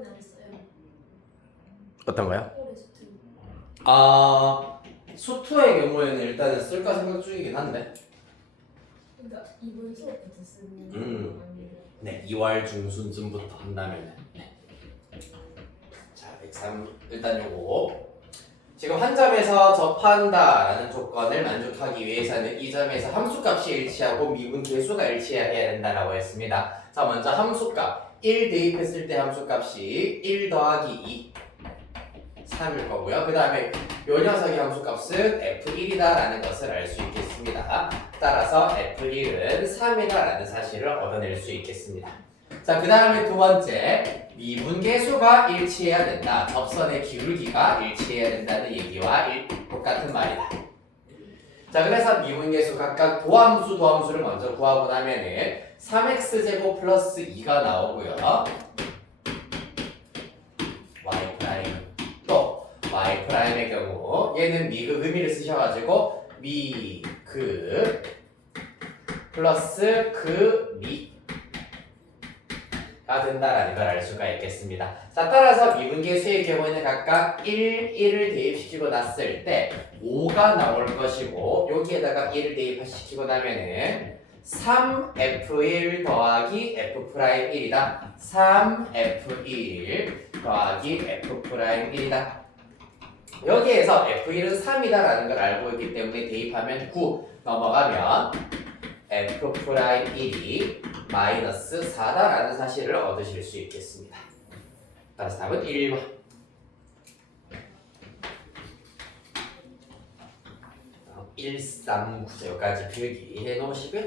이번에 안 써요. 어떤 거요? 포레스트. 수투의 경우에는 일단은 쓸까 생각 중이긴 한데. 그러니까 이번 수업부터 쓰는 음. 아니에요. 네, 2월 중순쯤부터 한다면. 네. 자, 103 일단 요거. 지금 한 점에서 접한다라는 조건을 만족하기 위해서는 이 점에서 함수값이 일치하고 미분 계수가 일치해야 된다라고 했습니다. 자, 먼저 함수값 1 대입했을 때 함수값이 1 더하기 2 3일 거고요. 그 다음에 요 녀석의 함수값은 F1이다라는 것을 알 수 있겠습니다. 따라서 F1은 3이다라는 사실을 얻어낼 수 있겠습니다. 자, 그 다음에 두 번째, 미분계수가 일치해야 된다. 접선의 기울기가 일치해야 된다는 얘기와 똑같은 말이다. 자, 그래서 미분계수 각각 도함수를 먼저 구하고 나면은 3x제곱 플러스 2가 나오고요. Y'의 경우 얘는 미그 의미를 쓰셔가지고 미그 플러스 그 미가 된다라는 걸 알 수가 있겠습니다. 자, 따라서 미분계수의 경우에는 각각 1을 대입시키고 났을 때 5가 나올 것이고 여기에다가 1을 대입시키고 나면은 3F1 더하기 F'1이다. 3F1 더하기 F'1이다. 여기에서 F1은 3이다라는 걸 알고 있기 때문에 대입하면 9 넘어가면 F'1이 마이너스 4다라는 사실을 얻으실 수 있겠습니다. 따라서 답은 1번. 139조까지 필기해 놓으시고요.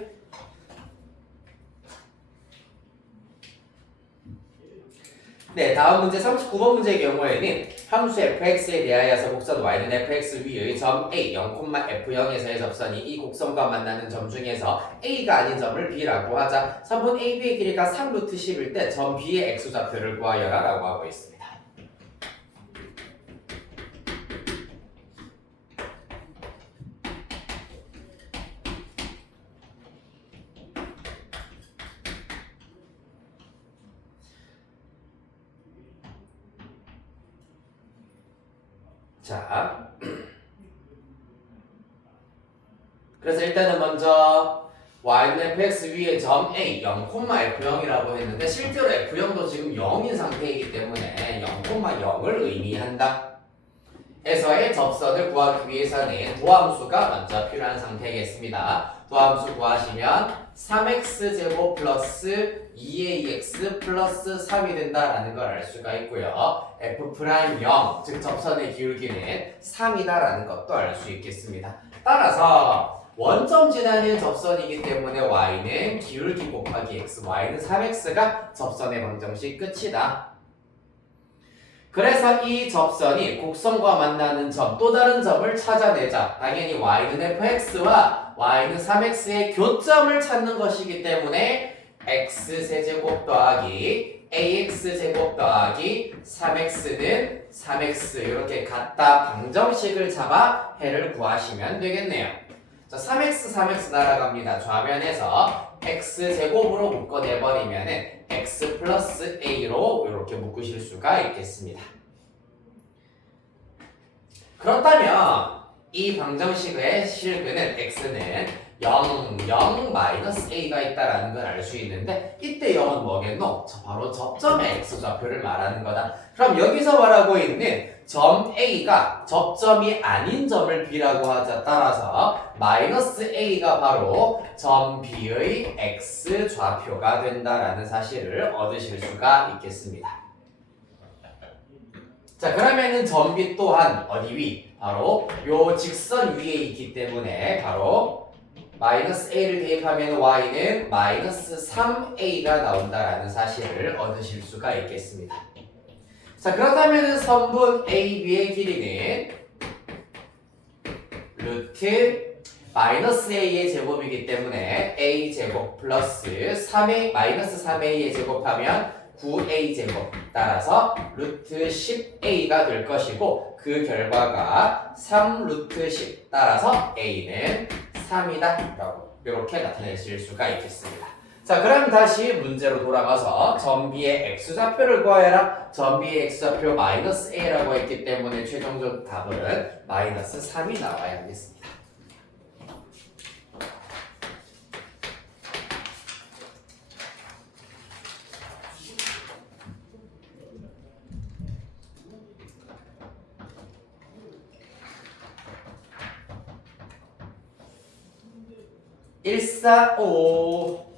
네, 다음 문제 39번 문제의 경우에는 함수 fx에 대하여서 곡선 y는 fx 위의 점 a 0,f0에서의 접선이 이 곡선과 만나는 점 중에서 a가 아닌 점을 b라고 하자. 선분 ab의 길이가 3루트 10일 때 점 b의 x좌표를 구하여라 라고 하고 있습니다. 자, 그래서 일단은 먼저 y는 fx 위에 점 a 0,f0이라고 했는데 실제로 f0도 지금 0인 상태이기 때문에 0,0을 의미한다. 에서의 접선을 구하기 위해서는 도함수가 먼저 필요한 상태겠습니다. 도함수 구하시면 3x제곱 플러스 2ax 플러스 3이 된다라는 걸 알 수가 있고요. f'0, 즉 접선의 기울기는 3이다라는 것도 알 수 있겠습니다. 따라서 원점 지나는 접선이기 때문에 y는 기울기 곱하기 x, y는 3x가 접선의 방정식 끝이다. 그래서 이 접선이 곡선과 만나는 점, 또 다른 점을 찾아내자. 당연히 y는 fx와 y는 3x의 교점을 찾는 것이기 때문에 x세제곱 더하기 ax제곱 더하기 3x는 3x 이렇게 갖다 방정식을 잡아 해를 구하시면 되겠네요. 자, 3x 날아갑니다. 좌변에서 x제곱으로 묶어내버리면은 x 플러스 a로 이렇게 묶으실 수가 있겠습니다. 그렇다면 이 방정식의 실근은 x는 0, 마이너스 a가 있다라는 걸 알 수 있는데 이때 0은 뭐겠노? 바로 접점의 x좌표를 말하는 거다. 그럼 여기서 말하고 있는 점 a가 접점이 아닌 점을 b라고 하자. 따라서 마이너스 a가 바로 점 b의 x좌표가 된다라는 사실을 얻으실 수가 있겠습니다. 자, 그러면은 점 b 또한 어디 위? 바로 요 직선 위에 있기 때문에 바로 마이너스 a를 대입하면 y는 마이너스 3a가 나온다라는 사실을 얻으실 수가 있겠습니다. 자, 그렇다면 선분 AB의 길이는 루트 마이너스 A의 제곱이기 때문에 A 제곱 플러스 3A 마이너스 3A의 제곱하면 9A 제곱 따라서 루트 10A가 될 것이고 그 결과가 3 루트 10 따라서 A는 3이다 라고 이렇게 나타내실 수가 있겠습니다. 자, 그럼 다시 문제로 돌아가서 전비의 x좌표를 구하여라. 전비의 x좌표 마이너스 a라고 했기 때문에 최종적 답은 마이너스 3이 나와야 하겠습니다. (145)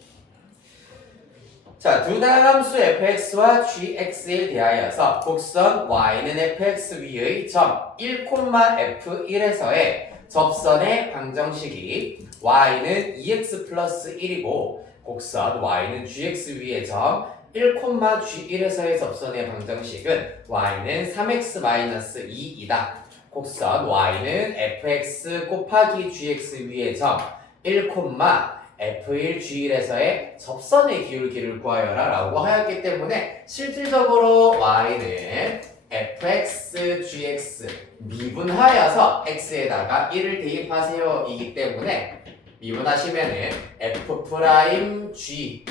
자, 두 다함수 fx와 gx에 대하여서 곡선 y는 fx 위의 점 1,f1에서의 접선의 방정식이 y는 2x 플러스 1이고 곡선 y는 gx 위의 점 1,g1에서의 접선의 방정식은 y는 3x 마이너스 2이다. 곡선 y는 fx 곱하기 gx 위의 점 1,f1 g1에서의 접선의 기울기를 구하여라 라고 하였기 때문에 실질적으로 y는 fx, gx 미분하여서 x에다가 1을 대입하세요 이기 때문에 미분하시면은 f'g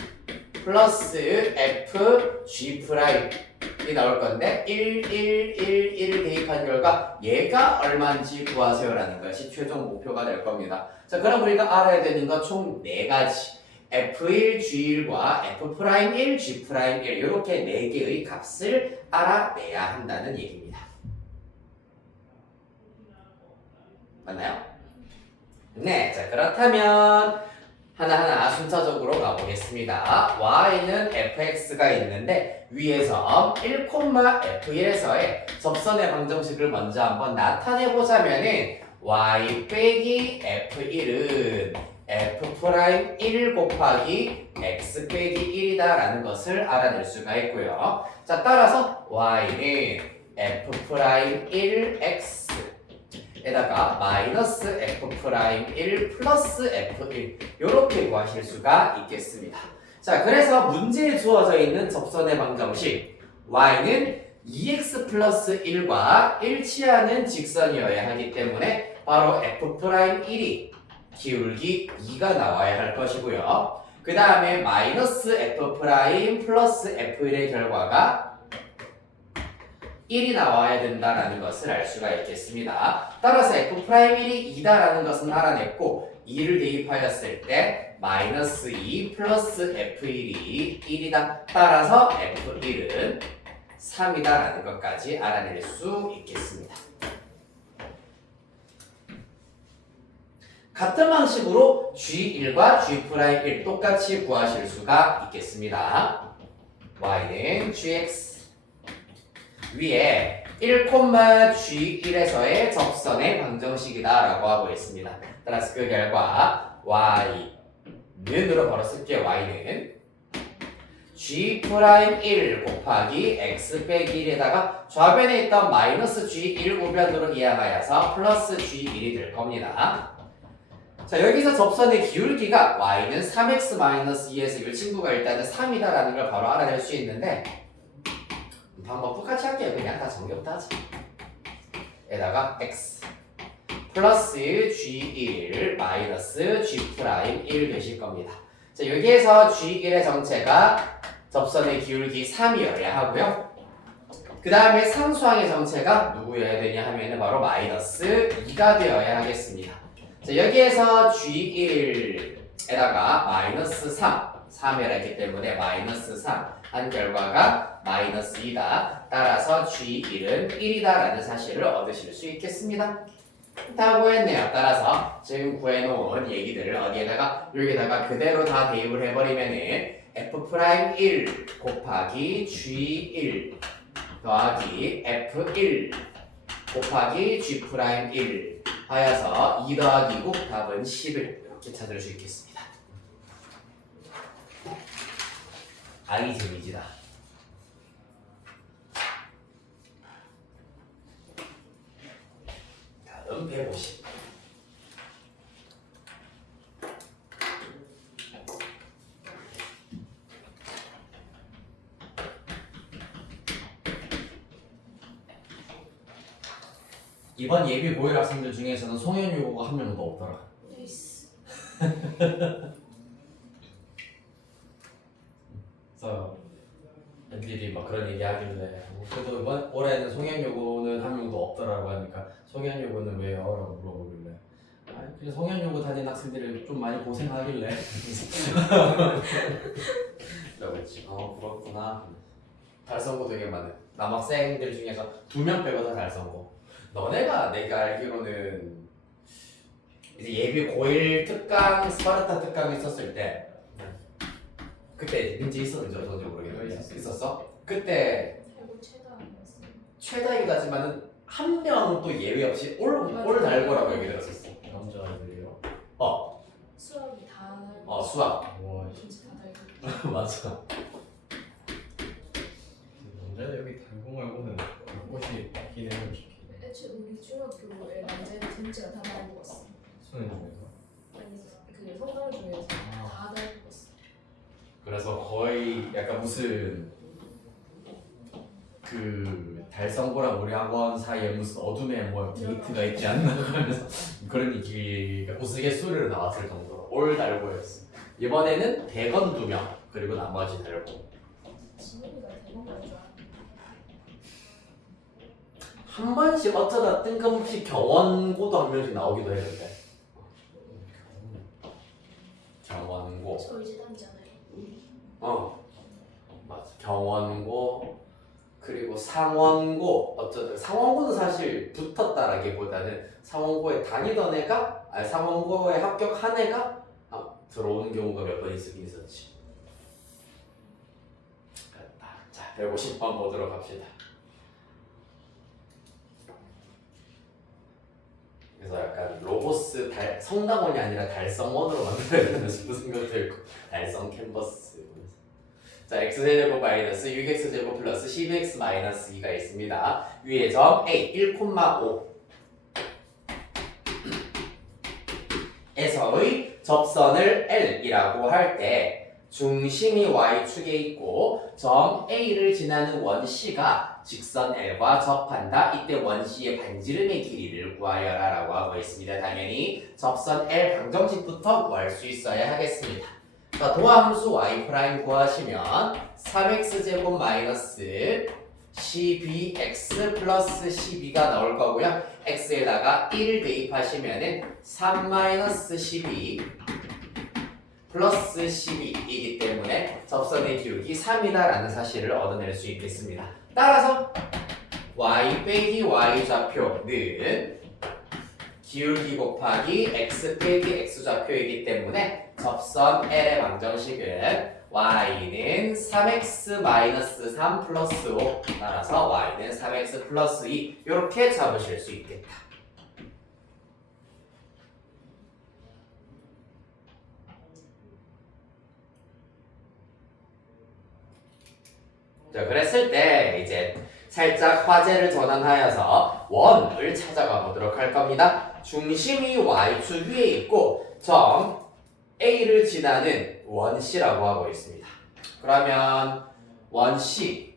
플러스 fg' 이 나올 건데 1, 1, 1, 1을 대입한 결과 얘가 얼마인지 구하세요라는 것이 최종 목표가 될 겁니다. 자, 그럼 우리가 알아야 되는 건 총 4가지 f1, g1과 f'1, g'1 이렇게 4개의 값을 알아내야 한다는 얘기입니다. 맞나요? 네, 자 그렇다면 하나하나 순차적으로 가보겠습니다. y는 fx가 있는데 위에서 1,f1에서의 접선의 방정식을 먼저 한번 나타내보자면은 y 빼기 f1은 f'1 곱하기 x 빼기 1이다 라는 것을 알아낼 수가 있고요. 자, 따라서 y는 f'1x 에다가 마이너스 f'1 플러스 f1 이렇게 구하실 수가 있겠습니다. 자, 그래서 문제에 주어져 있는 접선의 방정식 y는 2x 플러스 1과 일치하는 직선이어야 하기 때문에 바로 f'1이 기울기 2가 나와야 할 것이고요. 그 다음에 마이너스 f' 플러스 f1의 결과가 1이 나와야 된다라는 것을 알 수가 있겠습니다. 따라서 f'1이 2다라는 것은 알아냈고 2를 대입하였을 때 마이너스 2 플러스 f1이 1이다. 따라서 f1은 3이다라는 것까지 알아낼 수 있겠습니다. 같은 방식으로 g1과 g'1 똑같이 구하실 수가 있겠습니다. y는 gx 위에 1,g1에서의 접선의 방정식이다 라고 하고 있습니다. 따라서 그 결과 y는으로 바로 쓸게요. y는 g'1 곱하기 x 빼기 1에다가 좌변에 있던 마이너스 g1 우변으로 이항하여서 플러스 g1이 될 겁니다. 자, 여기서 접선의 기울기가 y는 3x 마이너스 2에서 이 친구가 일단은 3이다 라는 걸 바로 알아낼 수 있는데 한번 똑같이 할게요. 그냥 다 정겹다 하자. 에다가 x 플러스 g1 마이너스 g'1 되실 겁니다. 자, 여기에서 g1의 정체가 접선의 기울기 3이어야 하고요. 그 다음에 상수항의 정체가 누구여야 되냐 하면은 바로 마이너스 2가 되어야 하겠습니다. 자, 여기에서 g1에다가 마이너스 3이라 했기 때문에 마이너스 3 한 결과가 마이너스 2다. 따라서 g1은 1이다 라는 사실을 얻으실 수 있겠습니다. 다 구했네요. 따라서 지금 구해놓은 얘기들을 어디에다가 여기다가 그대로 다 대입을 해버리면은 f'1 곱하기 g1 더하기 f1 곱하기 g'1 하여서 2 더하기 9 답은 10을 이렇게 찾을 수 있겠습니다. 아이 재미지다. 다음 150. 이번 예비 고일 학생들 중에서는 송현이 고가 한 명도 없더라. 에이스. 얘기하길래 그래도 이번 올해는 송양여고는 한 명도 없더라고 하니까 송양여고는 왜요? 라고 물어보길래 그냥 송양여고 다니는 학생들이 좀 많이 고생하길래 그랬지. 그렇구나. 달성고 되게 많아. 남학생들 중에서 2명 빼고 다 달성고. 너네가 내가 알기로는 이제 예비 고1 특강 스파르타 특강 있었을 때 그때 민지 있었는지 어쩐지 모르겠는데 있었어? 그때 최고 최다 아니었어요. 최다이기도 하지만은 한 명도 예외 없이 올 달고라고 얘기 들었었어. 남자애들이요? 수학이 다 수학. 와, 진짜 다 달고. 맞아. 남자애들 여기 달고 말고는 곳이 있긴 해요, 솔직히. 애초에 우리 중학교에 남자애들 전체가 다 달고 갔어. 수능 중에서. 아니 그 성당 중에서 다 달고 갔어. 그래서 거의 약간 무슨 그 달성고랑 우리 학원 사이에 무슨 어둠의 뭐 게이트가 있지 않나 그러면서 그런 얘기가 우스갯소리로 나왔을 정도로 올 달고였어. 이번에는 대건 2명 그리고 나머지 달고. 진영이가 대박 날줄 알아. 한 번씩 어쩌다 뜬금없이 경원고도 한 명씩 나오기도 했는데. 경원고. 저희 재단이잖아요. 맞아. 경원고 그리고 상원고. 어쩌다 상원고는 사실 붙었다라기보다는 상원고에 다니던 애가 상원고에 합격한 애가 들어오는 경우가 몇 번 있긴 있었지. 그랬다. 자, 150번 보도록 합시다. 그래서 약간 로보스 성당원이 아니라 달성원으로 만들어야 되는 싶은 생각도 들고 달성 캔버스. 자, x제곱 마이너스 6x제곱 플러스 12x 마이너스 2가 있습니다. 위에 점 a 1,5 에서의 접선을 L이라고 할 때 중심이 y축에 있고 점 A를 지나는 원 C가 직선 L과 접한다. 이때 원 C의 반지름의 길이를 구하여라 라고 하고 있습니다. 당연히 접선 L 방정식부터 구할 수 있어야 하겠습니다. 자, 도함수 y' 구하시면 3x제곱 마이너스 12x 플러스 12가 나올 거고요. x에다가 1 대입하시면은 3-12 플러스 12이기 때문에 접선의 기울기 3이다라는 사실을 얻어낼 수 있겠습니다. 따라서 y 빼기 y 좌표는 기울기 곱하기 x 빼기 x 좌표이기 때문에 접선 L의 방정식은 y는 3x-3 플러스 5 따라서 y는 3x 플러스 2 이렇게 잡으실 수 있겠다. 자, 그랬을 때 이제 살짝 화제를 전환하여서 원을 찾아가 보도록 할 겁니다. 중심이 y축 위에 있고 점 A를 지나는 원 C라고 하고 있습니다. 그러면 원 C에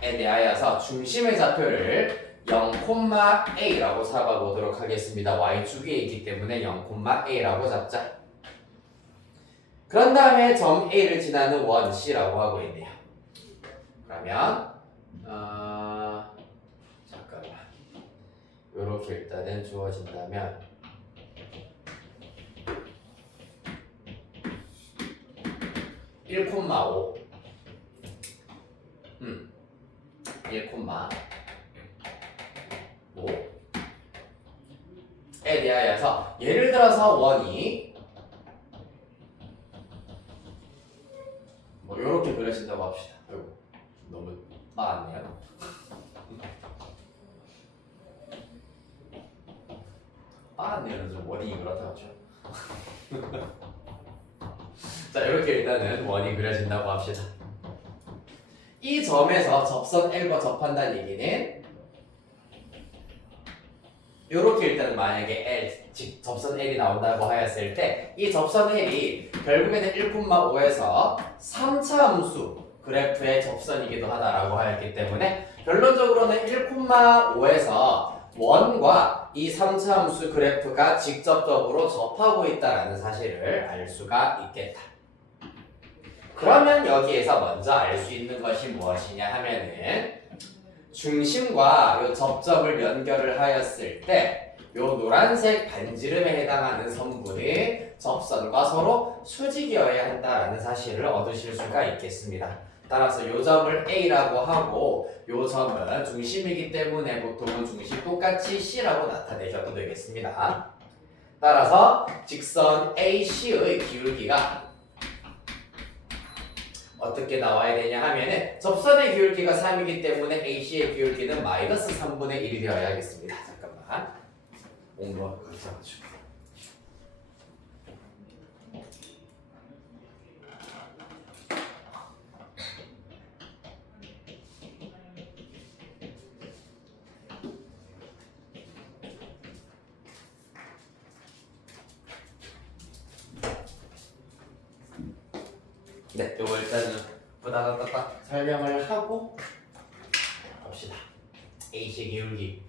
대하여서 중심의 좌표를 0,A라고 잡아보도록 하겠습니다. y축 위에 있기 때문에 0,A라고 잡자. 그런 다음에 점 A를 지나는 원 C라고 하고 있네요. 그러면 잠깐만 이렇게 일단은 주어진다면 1,5 1,5에 대하여서 예를 들어서 원이 뭐 이렇게 그려진다고 합시다. 아이고, 너무 빠았네요. 빠았네요. 좀 원이 그렇다고 하죠. 자, 이렇게 일단은 원이 그려진다고 합시다. 이 점에서 접선 L과 접한다는 얘기는 이렇게 일단은 만약에 L, 즉 접선 L이 나온다고 하였을 때 이 접선 L이 결국에는 1,5에서 3차 함수 그래프의 접선이기도 하다라고 하였기 때문에 결론적으로는 1,5에서 원과 이 3차 함수 그래프가 직접적으로 접하고 있다는 사실을 알 수가 있겠다. 그러면 여기에서 먼저 알 수 있는 것이 무엇이냐 하면은 중심과 요 접점을 연결을 하였을 때 요 노란색 반지름에 해당하는 선분이 접선과 서로 수직이어야 한다라는 사실을 얻으실 수가 있겠습니다. 따라서 요 점을 A라고 하고 요 점은 중심이기 때문에 보통은 중심 똑같이 C라고 나타내셔도 되겠습니다. 따라서 직선 AC의 기울기가 어떻게 나와야 되냐 하면은 접선의 기울기가 3이기 때문에 AC의 기울기는 마이너스 3분의 1이 되어야겠습니다. 잠깐만. 공부하고 가져가지고. 네, 요거 일단은 따다다다 설명을 하고 봅시다. AC 기울기.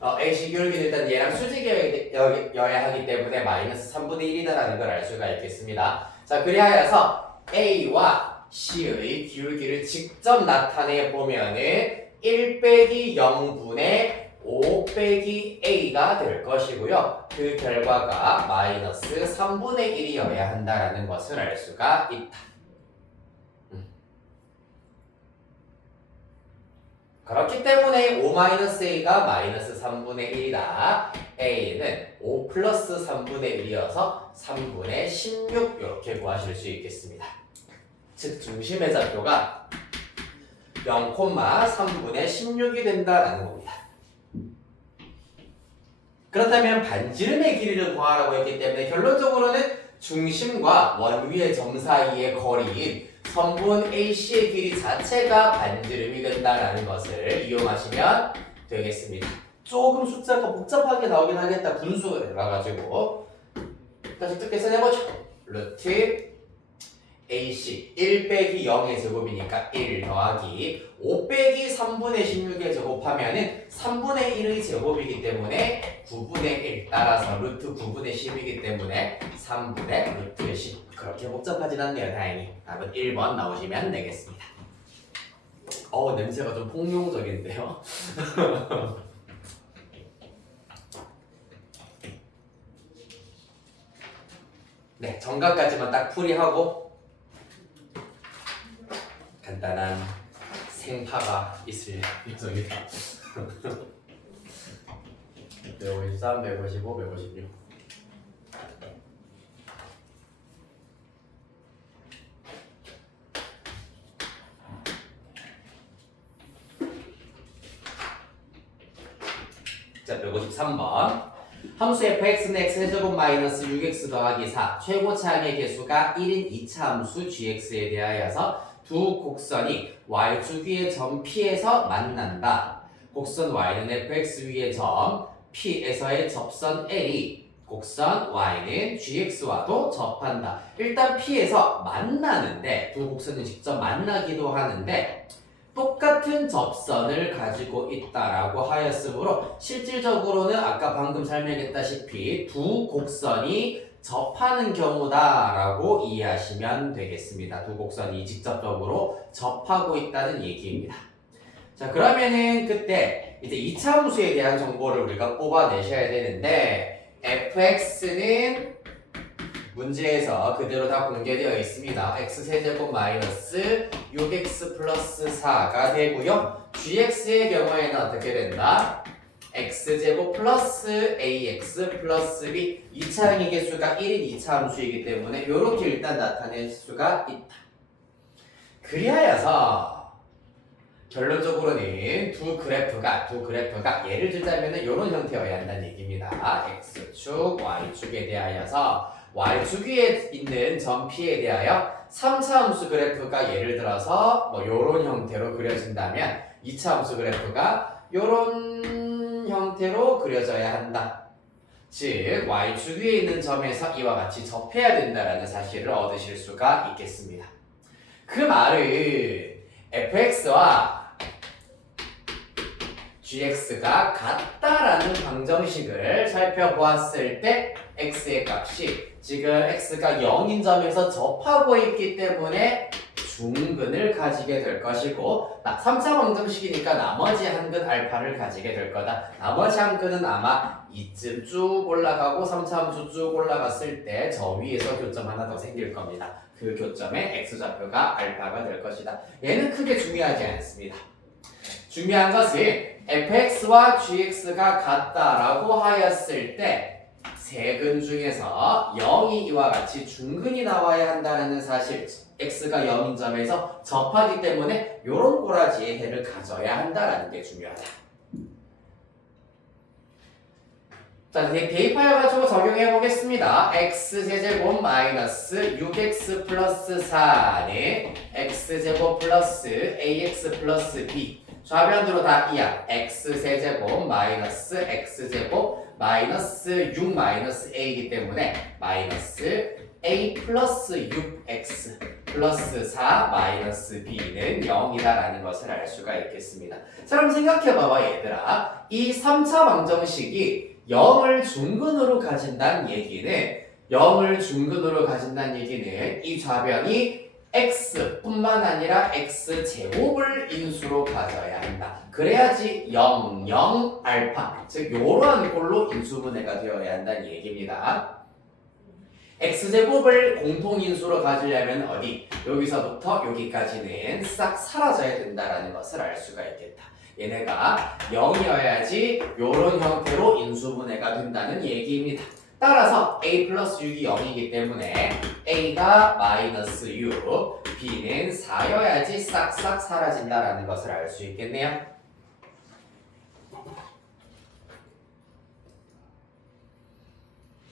AC 기울기는 일단 얘랑 수직이어야 하기 때문에 마이너스 3분의 1이다라는 걸 알 수가 있겠습니다. 자, 그리하여서 A와 C의 기울기를 직접 나타내 보면은 1 빼기 0분의 5 빼기 A가 될 것이고요. 그 결과가 마이너스 3분의 1이어야 한다라는 것을 알 수가 있다. 그렇기 때문에 5-A가 마이너스 3분의 1이다. A는 5 플러스 3분의 1이어서 3분의 16 이렇게 구하실 수 있겠습니다. 즉 중심의 좌표가 0,3분의 16이 된다라는 겁니다. 그렇다면 반지름의 길이를 구하라고 했기 때문에 결론적으로는 중심과 원 위의 점 사이의 거리인 선분 AC의 길이 자체가 반지름이 된다는 것을 이용하시면 되겠습니다. 조금 숫자가 복잡하게 나오긴 하겠다. 분수가 들어가가지고 다시 뜻해서 해보죠. 루트 AC 1 빼기 0의 제곱이니까 1 더하기 5 빼기 3분의 16의 제곱하면은 3분의 1의 제곱이기 때문에 9분의 1 따라서 루트 9분의 10이기 때문에 3분의 루트 10 그렇게 복잡하진 않네요. 다행히 답은 1번 나오시면 되겠습니다. 냄새가 좀 폭룡적인데요. 네, 정각까지만 딱 풀이하고 간단한 생파가 있을 예정이다. 153, 155, 156. 자, 153번. 함수 fx는 x제곱 마이너스 6x 더하기 4 최고차항의 개수가 1인 2차 함수 gx에 대하여서 두 곡선이 y주기의 점 P에서 만난다. 곡선 y는 fx 위의 점 P에서의 접선 L이 곡선 y는 gx와도 접한다. 일단 P에서 만나는데 두 곡선이 직접 만나기도 하는데 똑같은 접선을 가지고 있다라고 하였으므로 실질적으로는 아까 방금 설명했다시피 두 곡선이 접하는 경우다라고 이해하시면 되겠습니다. 두 곡선이 직접적으로 접하고 있다는 얘기입니다. 자, 그러면은 그때 이제 2차 함수에 대한 정보를 우리가 뽑아내셔야 되는데 fx는 문제에서 그대로 다 공개되어 있습니다. x세제곱 마이너스 6x 플러스 4가 되고요. gx의 경우에는 어떻게 된다? x제곱 플러스 ax 플러스 b 2차항의 개수가 1인 2차 함수이기 때문에 이렇게 일단 나타낼 수가 있다. 그리하여서 결론적으로는 두 그래프가 예를 들자면 이런 형태여야 한다는 얘기입니다. x축, y축에 대하여서 y축 위에 있는 점 P에 대하여 3차 함수 그래프가 예를 들어서 뭐 요런 형태로 그려진다면 2차 함수 그래프가 요런 형태로 그려져야 한다. 즉 y축 위에 있는 점에서 이와 같이 접해야 된다라는 사실을 얻으실 수가 있겠습니다. 그 말은 fx와 gx가 같다라는 방정식을 살펴보았을 때 x의 값이 지금 x가 0인 점에서 접하고 있기 때문에 중근을 가지게 될 것이고 3차 방정식이니까 나머지 한 근 알파를 가지게 될 거다. 나머지 한 근은 아마 이쯤 쭉 올라가고 3차 함수 쭉 올라갔을 때 저 위에서 교점 하나 더 생길 겁니다. 그 교점의 x좌표가 알파가 될 것이다. 얘는 크게 중요하지 않습니다. 중요한 것은 fx와 gx가 같다라고 하였을 때 세 근 중에서 0이 이와 같이 중근이 나와야 한다는 사실, x가 0인 점에서 접하기 때문에 이런 꼬라지의 해를 가져야 한다는 게 중요하다. 자, 대입하여가지고 적용해 보겠습니다. x제곱 마이너스 6x 플러스 4는 x제곱 플러스 ax 플러스 b 좌변으로 다 이항 x세제곱 마이너스 x제곱 마이너스 6 마이너스 a이기 때문에 마이너스 a 플러스 6x 플러스 4 마이너스 b는 0이다라는 것을 알 수가 있겠습니다. 자, 그럼 생각해봐봐 얘들아. 이 3차 방정식이 0을 중근으로 가진다는 얘기는 이 좌변이 x뿐만 아니라 x제곱을 인수로 가져야 한다. 그래야지 0, 0, 알파 즉 요러한 꼴로 인수분해가 되어야 한다는 얘기입니다. x제곱을 공통인수로 가지려면 어디? 여기서부터 여기까지는 싹 사라져야 된다는 것을 알 수가 있겠다. 얘네가 0이어야지 요런 형태로 인수분해가 된다는 얘기입니다. 따라서 a 플러스 6이 0이기 때문에 a가 마이너스 6, b는 4여야지 싹싹 사라진다는 것을 알 수 있겠네요.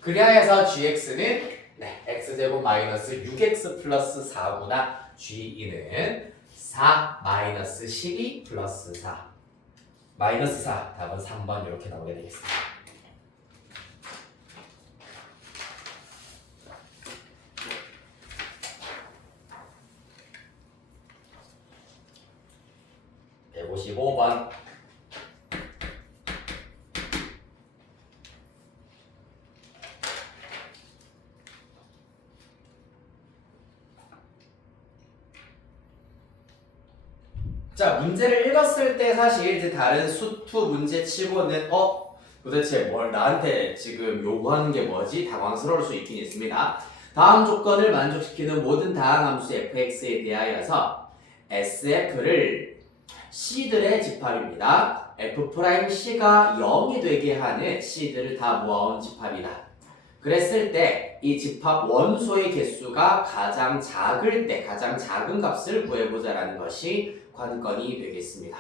그리하여서 gx는 x제곱 마이너스 6x 플러스 4구나 g는 4 마이너스 12 플러스 4 마이너스 4 답은 3번 이렇게 나오게 되겠습니다. (155번) 자, 문제를 읽었을 때 사실 이제 다른 수투 문제 치고는 도대체 뭘 나한테 지금 요구하는 게 뭐지? 당황스러울 수 있긴 있습니다. 다음 조건을 만족시키는 모든 다항함수 fx에 대하여서 sf를 c들의 집합입니다. f'c가 0이 되게 하는 c들을 다 모아온 집합이다. 그랬을 때 이 집합 원소의 개수가 가장 작을 때 가장 작은 값을 구해보자라는 것이 관건이 되겠습니다.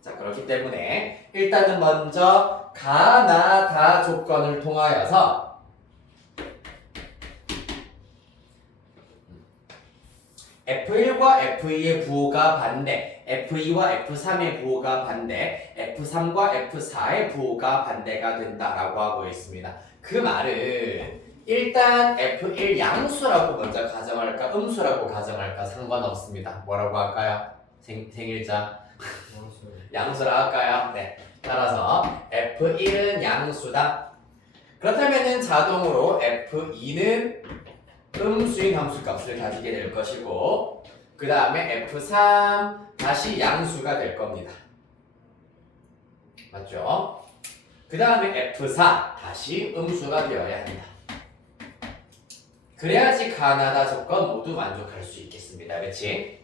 자, 그렇기 때문에 일단은 먼저 가나다 조건을 통하여서 F1과 F2의 부호가 반대, F2와 F3의 부호가 반대, F3과 F4의 부호가 반대가 된다라고 하고 있습니다. 그 말은 일단 F1 양수라고 먼저 가정할까, 음수라고 가정할까 상관없습니다. 뭐라고 할까요? 생일자 양수라 할까요? 네. 따라서 F1은 양수다. 그렇다면은 자동으로 F2는 음수인 함수값을 가지게 될 것이고, 그 다음에 F3 다시 양수가 될 겁니다. 맞죠? 그 다음에 F4 다시 음수가 되어야 한다. 그래야지 가나다 조건 모두 만족할 수 있겠습니다. 그치?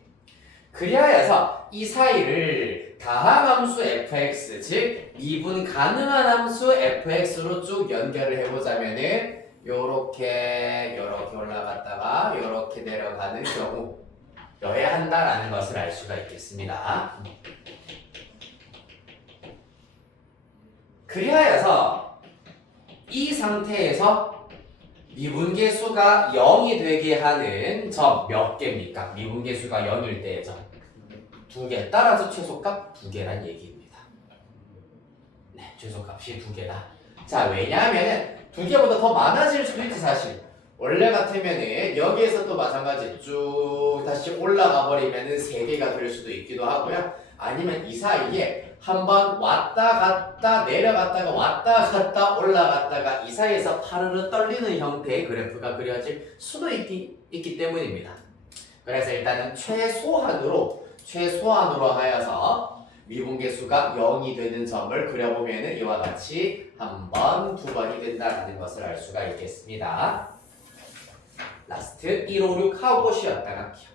그리하여서 이 사이를 다항함수 fx, 즉 미분 가능한 함수 fx로 쭉 연결을 해보자면은 요렇게 올라갔다가 요렇게 내려가는 경우여야 한다라는 것을 알 수가 있겠습니다. 그리하여서 이 상태에서 미분계수가 0이 되게 하는 점 몇 개입니까? 미분계수가 0일 때의 점 2개. 따라서 최소값 2개란 얘기입니다. 네, 최소값이 2개다. 자, 왜냐하면 2개보다 더 많아질 수도 있지 사실. 원래 같으면은 여기에서 또 마찬가지 쭉 다시 올라가 버리면은 3개가 될 수도 있기도 하고요. 아니면 이 사이에 한번 왔다 갔다 내려갔다가 왔다 갔다 올라갔다가 이 사이에서 파르르 떨리는 형태의 그래프가 그려질 수도 있기 때문입니다. 그래서 일단은 최소한으로 하여서 미분계수가 0이 되는 점을 그려보면 이와 같이 한 번, 두 번이 된다는 것을 알 수가 있겠습니다. 라스트 156 하고 쉬었다 갈게요.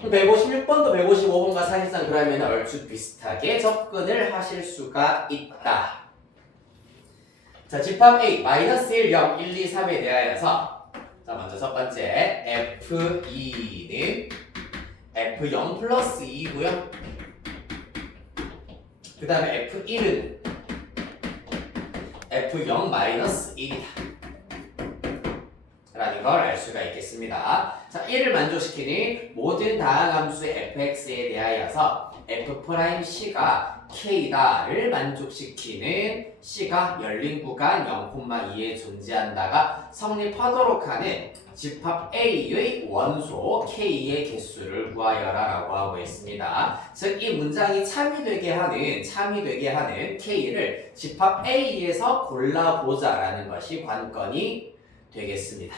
그럼 156번도 155번과 사실상 그러면 얼추 비슷하게 접근을 하실 수가 있다. 자, 집합 A, -1, 0, 1, 2, 3에 대하여서 자, 먼저 첫 번째 F2는 F0 플러스 2고요. 그 다음에 F1은 F0 마이너스 1이다. 라는 걸 알 수가 있겠습니다. 자, 1을 만족시키는 모든 다항함수의 fx에 대하여서 f'C가 k다를 만족시키는 C가 열린 구간 0,2에 존재한다가 성립하도록 하는 집합 A의 원소 K의 개수를 구하여라 라고 하고 있습니다. 즉, 이 문장이 참이되게 하는 K를 집합 A에서 골라보자 라는 것이 관건이 되겠습니다.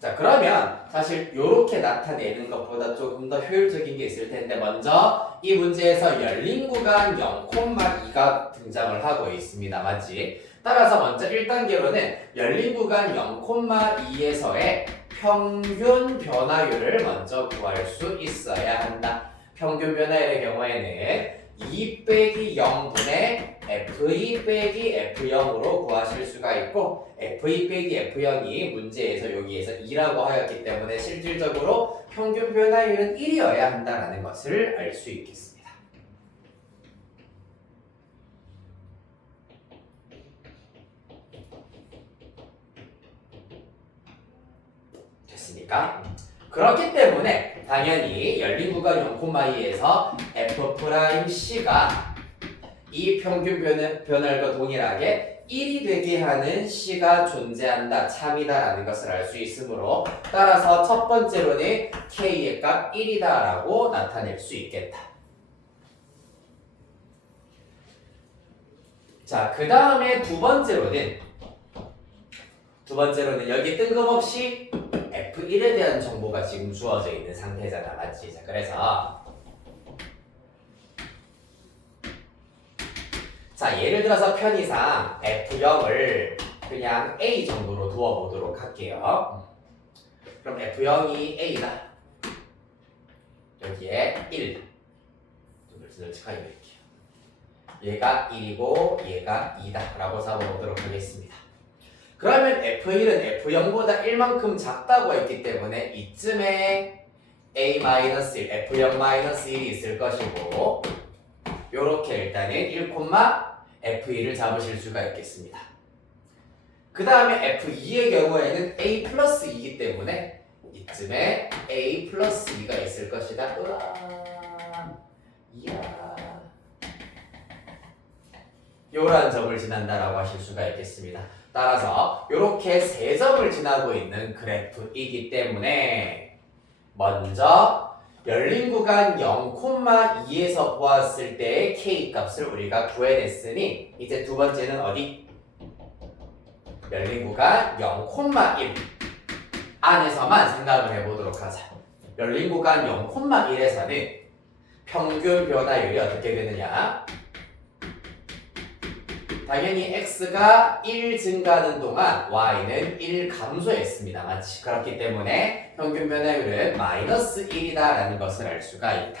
자, 그러면 사실 이렇게 나타내는 것보다 조금 더 효율적인 게 있을 텐데 먼저 이 문제에서 열린 구간 0,2가 등장을 하고 있습니다. 맞지? 따라서 먼저 1단계로는 열린 구간 0,2에서의 평균 변화율을 먼저 구할 수 있어야 한다. 평균 변화율의 경우에는 2 빼기 0분의 F2 빼기 F0으로 구하실 수가 있고 F2 빼기 F0이 문제에서 여기에서 2라고 하였기 때문에 실질적으로 평균 변화율은 1이어야 한다는 것을 알 수 있겠습니다. 됐습니까? 그렇기 때문에 당연히 열린 구간 0,2에서 f'C가 이 평균 변화율과 동일하게 1이 되게 하는 C가 존재한다, 참이다라는 것을 알 수 있으므로 따라서 첫 번째로는 K의 값 1이다라고 나타낼 수 있겠다. 자, 그 다음에 두 번째로는 여기 뜬금없이 F1에 대한 정보가 지금 주어져 있는 상태잖아, 맞지? 자, 그래서 자, 예를 들어서 편의상 F0을 그냥 A 정도로 두어보도록 할게요. 그럼 F0이 A다. 여기에 1. 좀 널찍하게 볼게요. 얘가 1이고 얘가 2다 라고 잡아보도록 하겠습니다. 그러면 F1은 F0보다 1만큼 작다고 했기 때문에 이쯤에 A-1, F0-1이 있을 것이고 요렇게 일단은 1, F2를 잡으실 수가 있겠습니다. 그 다음에 F2의 경우에는 A 플러스 2이기 때문에 이쯤에 A 플러스 2가 있을 것이다. 우와, 이야. 요런 점을 지난다라고 하실 수가 있겠습니다. 따라서 이렇게 세 점을 지나고 있는 그래프이기 때문에 먼저 열린 구간 0,2에서 보았을 때의 K 값을 우리가 구해냈으니 이제 두 번째는 어디? 열린 구간 0,1 안에서만 생각을 해보도록 하자. 열린 구간 0,1에서는 평균 변화율이 어떻게 되느냐? 당연히 x가 1 증가하는 동안 y는 1 감소했습니다. 맞지? 그렇기 때문에 평균 변화율은 -1이다 라는 것을 알 수가 있다.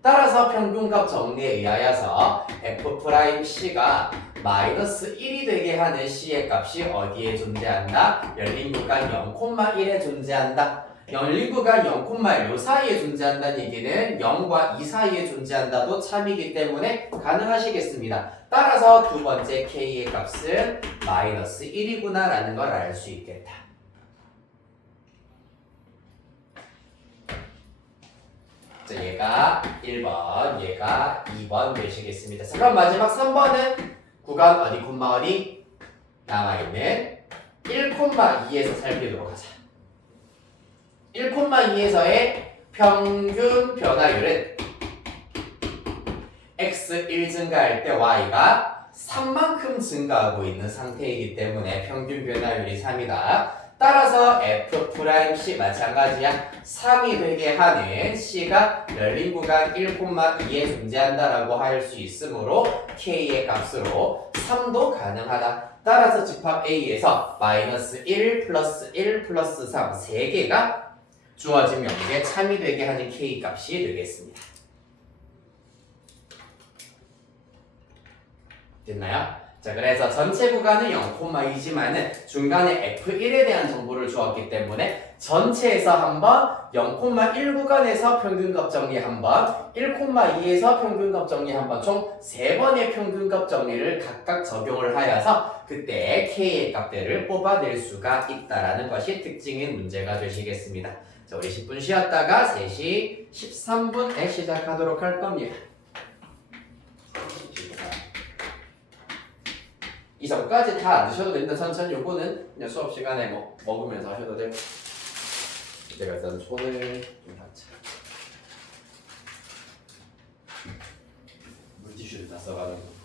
따라서 평균값 정리에 의하여서 f'C가 -1이 되게 하는 C의 값이 어디에 존재한다? 열린 구간 0,1에 존재한다. 열린 구간 0,1 요 사이에 존재한다는 얘기는 0과 2 사이에 존재한다도 참이기 때문에 가능하시겠습니다. 따라서 두 번째 K의 값은 -1이구나 라는 걸 알 수 있겠다. 자, 얘가 1번, 얘가 2번 되시겠습니다. 자, 그럼 마지막 3번은 구간 어디, 남아있는 1,2에서 살피도록 하자. 1,2에서의 평균 변화율은 x1 증가할 때 y가 3만큼 증가하고 있는 상태이기 때문에 평균 변화율이 3이다. 따라서 F'C 마찬가지야. 3이 되게 하는 C가 열린 구간 1,2에 존재한다라고 할 수 있으므로 K의 값으로 3도 가능하다. 따라서 집합 A에서 -1 플러스 1 플러스 3 3개가 주어진 명에 참이 되게 하는 K 값이 되겠습니다. 됐나요? 자, 그래서 전체 구간은 0,2지만은 중간에 F1에 대한 정보를 주었기 때문에 전체에서 한번 0,1 구간에서 평균값 정리 한번 1,2에서 평균값 정리 한번 총 3번의 평균값 정리를 각각 적용을 하여서 그때 K의 값들을 뽑아낼 수가 있다라는 것이 특징인 문제가 되시겠습니다. 자, 우리 10분 쉬었다가 3시 13분에 시작하도록 할 겁니다. 이 점까지 다 안 드셔도 된다. 천천히 요거는 그냥 수업 시간에 먹으면서 하셔도 되고. 제가 일단 손을 좀 닦자. 물티슈를 다 써가지고.